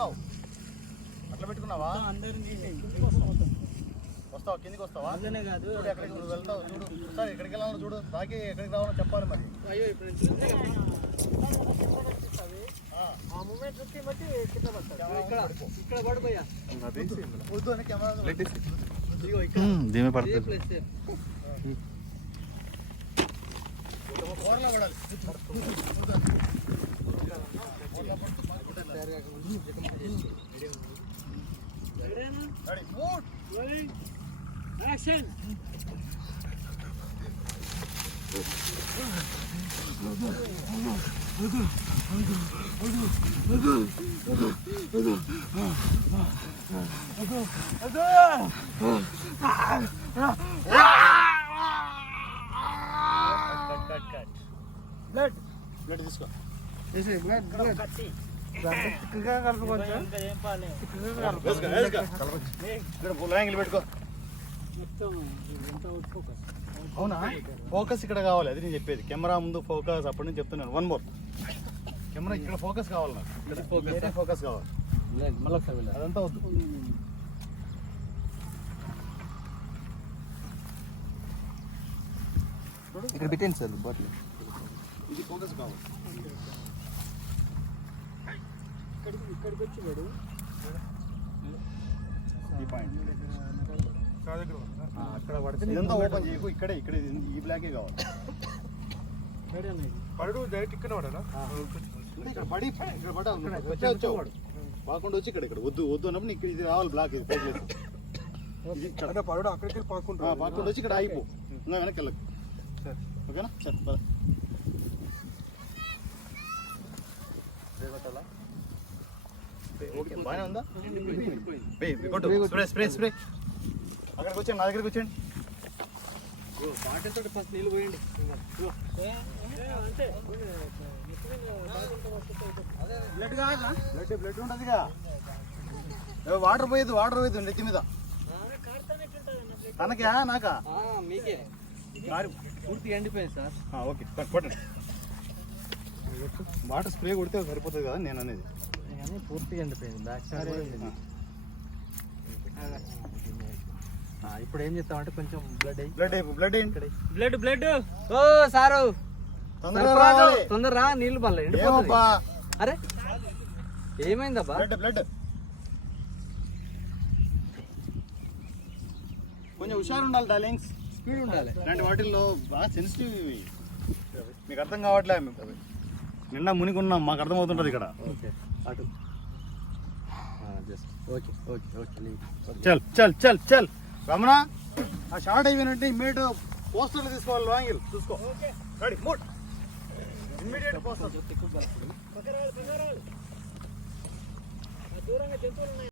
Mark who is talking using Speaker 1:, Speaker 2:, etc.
Speaker 1: పెట్టుకున్నావు అట్లా పెట్టుకున్నావా
Speaker 2: అందరినీ
Speaker 1: వస్తావా కిందికి వస్తావా
Speaker 2: కాదు
Speaker 1: చూడు ఎక్కడికి నువ్వు వెళ్తావు చూడు ఒకసారి ఎక్కడికి వెళ్ళాలో చూడు తాకి ఎక్కడికి రావాలో చెప్పాలి మరి
Speaker 2: అయ్యో ఇప్పుడు
Speaker 3: దీమే పడుతుంది.
Speaker 1: ఓర్లా పడాలి
Speaker 2: రెడీనా?
Speaker 1: Ready mood
Speaker 2: Rolling. Action.
Speaker 1: Cut cut cut
Speaker 2: Blood.
Speaker 1: Blood తీసుకో పెట్టుకో.
Speaker 2: మొత్తం ఇదంతా అవుట్ ఫోకస్.
Speaker 1: అవునా? ఫోకస్ ఇక్కడ కావాలి అది నేను చెప్పేది. కెమెరా ముందు ఫోకస్ అప్పటి నుంచి చెప్తున్నాను. వన్ మోర్ కెమెరా ఇక్కడ ఫోకస్ కావాలి నాకు. వేరే ఫోకస్ కావాలి.
Speaker 2: మళ్ళీ.
Speaker 1: అదంతా వద్దు.
Speaker 3: ఇక్కడ పెట్టండి సార్ బాటిల్.
Speaker 1: ఇది ఫోకస్ కావాలి.
Speaker 2: ఇక్కడికి ఇక్కడికి వచ్చి
Speaker 1: పాయింట్
Speaker 2: అక్కడ పడితే
Speaker 1: ఇదంతా ఓపెన్ చేయకు ఇక్కడే ఇక్కడ ఈ బ్లాకే కావాలి
Speaker 3: పడు డైరెక్ట్ ఇక్కడ పడనా
Speaker 1: ఇక్కడ పడి ఇక్కడ పడాలి నువ్వు వచ్చే వచ్చావు పాకుండా వచ్చి ఇక్కడ ఇక్కడ వద్దు వద్దు అన్నప్పుడు నీకు ఇది రావాలి బ్లాక్ ఇది ఇది ఇక్కడ
Speaker 3: పడు అక్కడికి
Speaker 1: ఆ,
Speaker 3: పాకుంటా
Speaker 1: పాకుండా వచ్చి ఇక్కడ ఆగిపో ఇంకా వెనక్కి వెళ్ళకు ఓకేనా సరే పద ఓకే బాగానే ఉందా వెయ్, వెయ్, కొట్టు. స్ప్రే స్ప్రే స్ప్రే అక్కడికి వచ్చేయండి నా దగ్గరికి వచ్చేయండి
Speaker 2: బాటిల్ ఫస్ట్ నీళ్ళు పోయండి అంటే
Speaker 1: బ్లడ్ కాదా బ్లడ్ బ్లడ్ ఉంటుందిగా వాటర్ పోయేది వాటర్ పోయేది నెత్తి మీద తనకా నాకా
Speaker 2: మీకే పూర్తి ఎండిపోయింది సార్
Speaker 1: ఓకే కొట్- కొట్టండి వాటర్ స్ప్రే కొడితే సరిపోతుంది కదా నేను అనేది
Speaker 2: కానీ పూర్తిగా ఎండిపోయింది. బ్యాక్ సైడ్
Speaker 1: ఆ.
Speaker 2: ఇప్పుడు ఏం చేస్తామంటే కొంచెం బ్లడ్ అయ్యి
Speaker 1: బ్లడ్ అయిపో బ్లడ్ ఏంటి
Speaker 2: బ్లడ్ బ్లడ్ ఓ సారు.
Speaker 1: తొందరగా రావాలి.
Speaker 2: తొందర రా నీళ్ళు పల్లె
Speaker 1: ఏమబ్బా?
Speaker 2: అరే ఏమైందబ్బా?
Speaker 1: బ్లడ్ బ్లడ్ కొంచెం హుషారు ఉండాలి డార్లింగ్స్
Speaker 2: స్పీడ్ ఉండాలి
Speaker 1: ఇలాంటి వాటిల్లో బాగా సెన్సిటివ్ ఇవి. మీకు అర్థం కావట్లే నిన్న మునిగున్నాం మాకు అర్థమవుతుంటుంది ఇక్కడ.
Speaker 2: ఓకే. అటు. ఓకే ఓకే ఓకే
Speaker 1: చల్ చల్ చల్ చల్. రమణ ఆ షార్ట్ అయిపోయినట్టు ఇమ్మీడియట్ పోస్టర్లు తీసుకోవాలి లాంగిల్ చూసుకో. Ready mood. Immediate poster.
Speaker 2: దూరంగా జంతువులు ఉన్నాయి